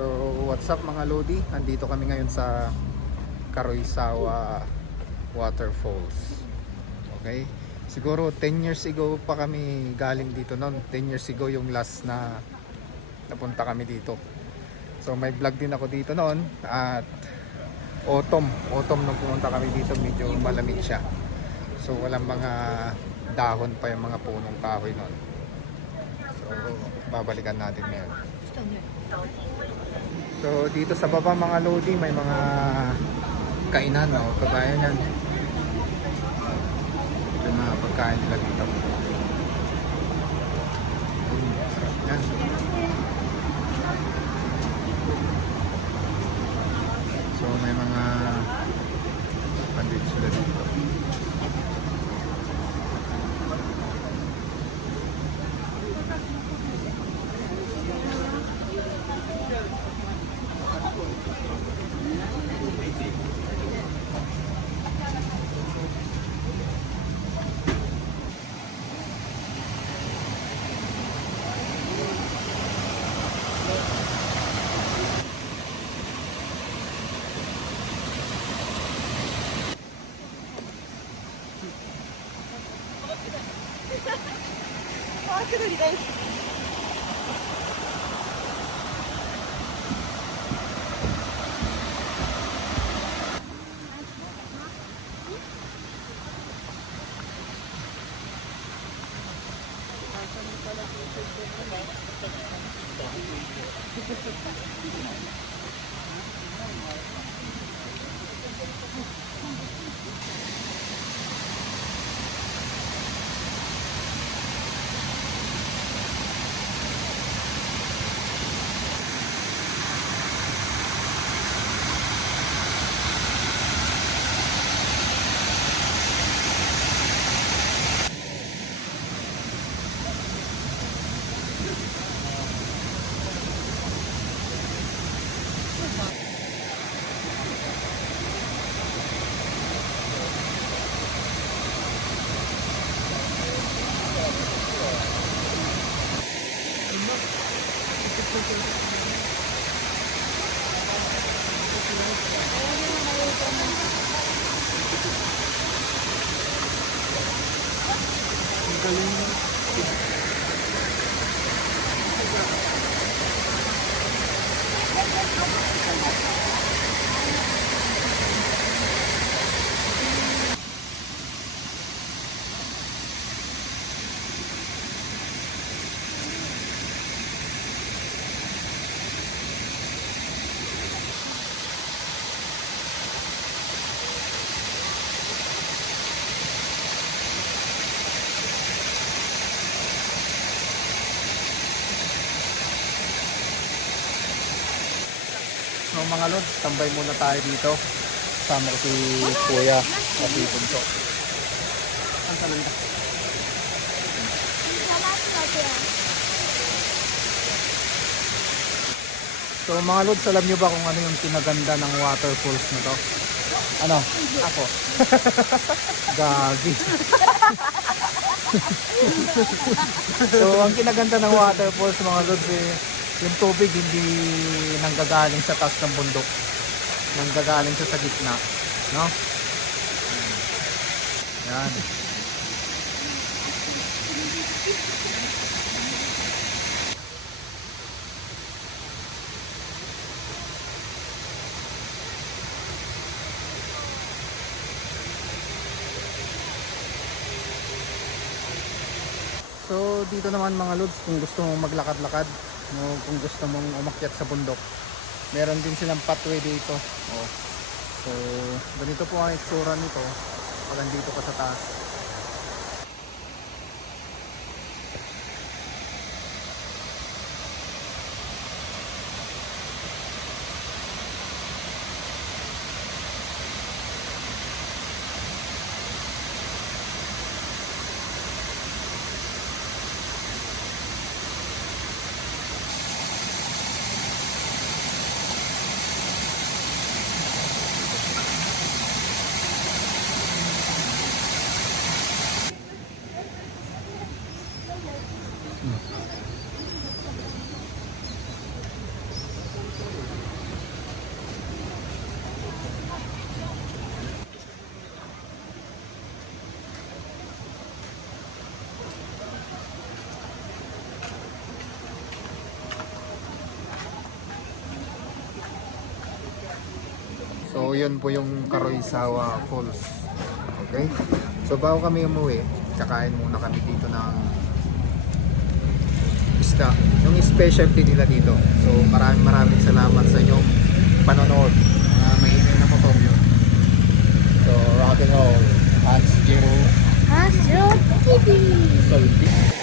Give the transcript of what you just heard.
So, what's up mga Lodi? Andito kami ngayon sa Karoisawa Waterfalls. Okay? Siguro 10 years ago pa kami galing dito noon. 10 years ago yung last na napunta kami dito. So, may vlog din ako dito noon at autumn. Autumn nung pumunta kami dito, medyo malamig siya. So, walang mga dahon pa yung mga punong kahoy noon. So, babalikan natin ngayon. So dito sa baba mga lodi may mga kainan no, kagaya niyan. Ito mga pagkain nila dito. Yan. So may mga pandit sila dito. ぐりです。Ang galing. So mga lods, tambay muna tayo dito. Kasama ko si Kuya at si Bunso. Ang talanda. So mga lods, alam nyo ba kung ano yung pinaganda ng waterfalls na to? Ano? Ako. Gagi. so ang kinaganda ng waterfalls mga lods eh, yung tubig hindi nanggagaling sa taas ng bundok. Nanggagaling siya sa gitna. No? Yan. So dito naman mga lods kung gusto mong maglakad-lakad, no, kung gusto mong umakyat sa bundok, meron din silang pathway dito. Oh. So ganito po ang itsura nito pag andito ka sa taas. So, yun po yung Karoisawa Falls. Okay? So, bago kami umuwi, kakain muna kami dito ng isda. Yung specialty nila dito. So, maraming maraming salamat sa inyong panonood. Mga mahinig na motor yun. So, rock and roll. Hans Jiro. Astro TV. Soldi.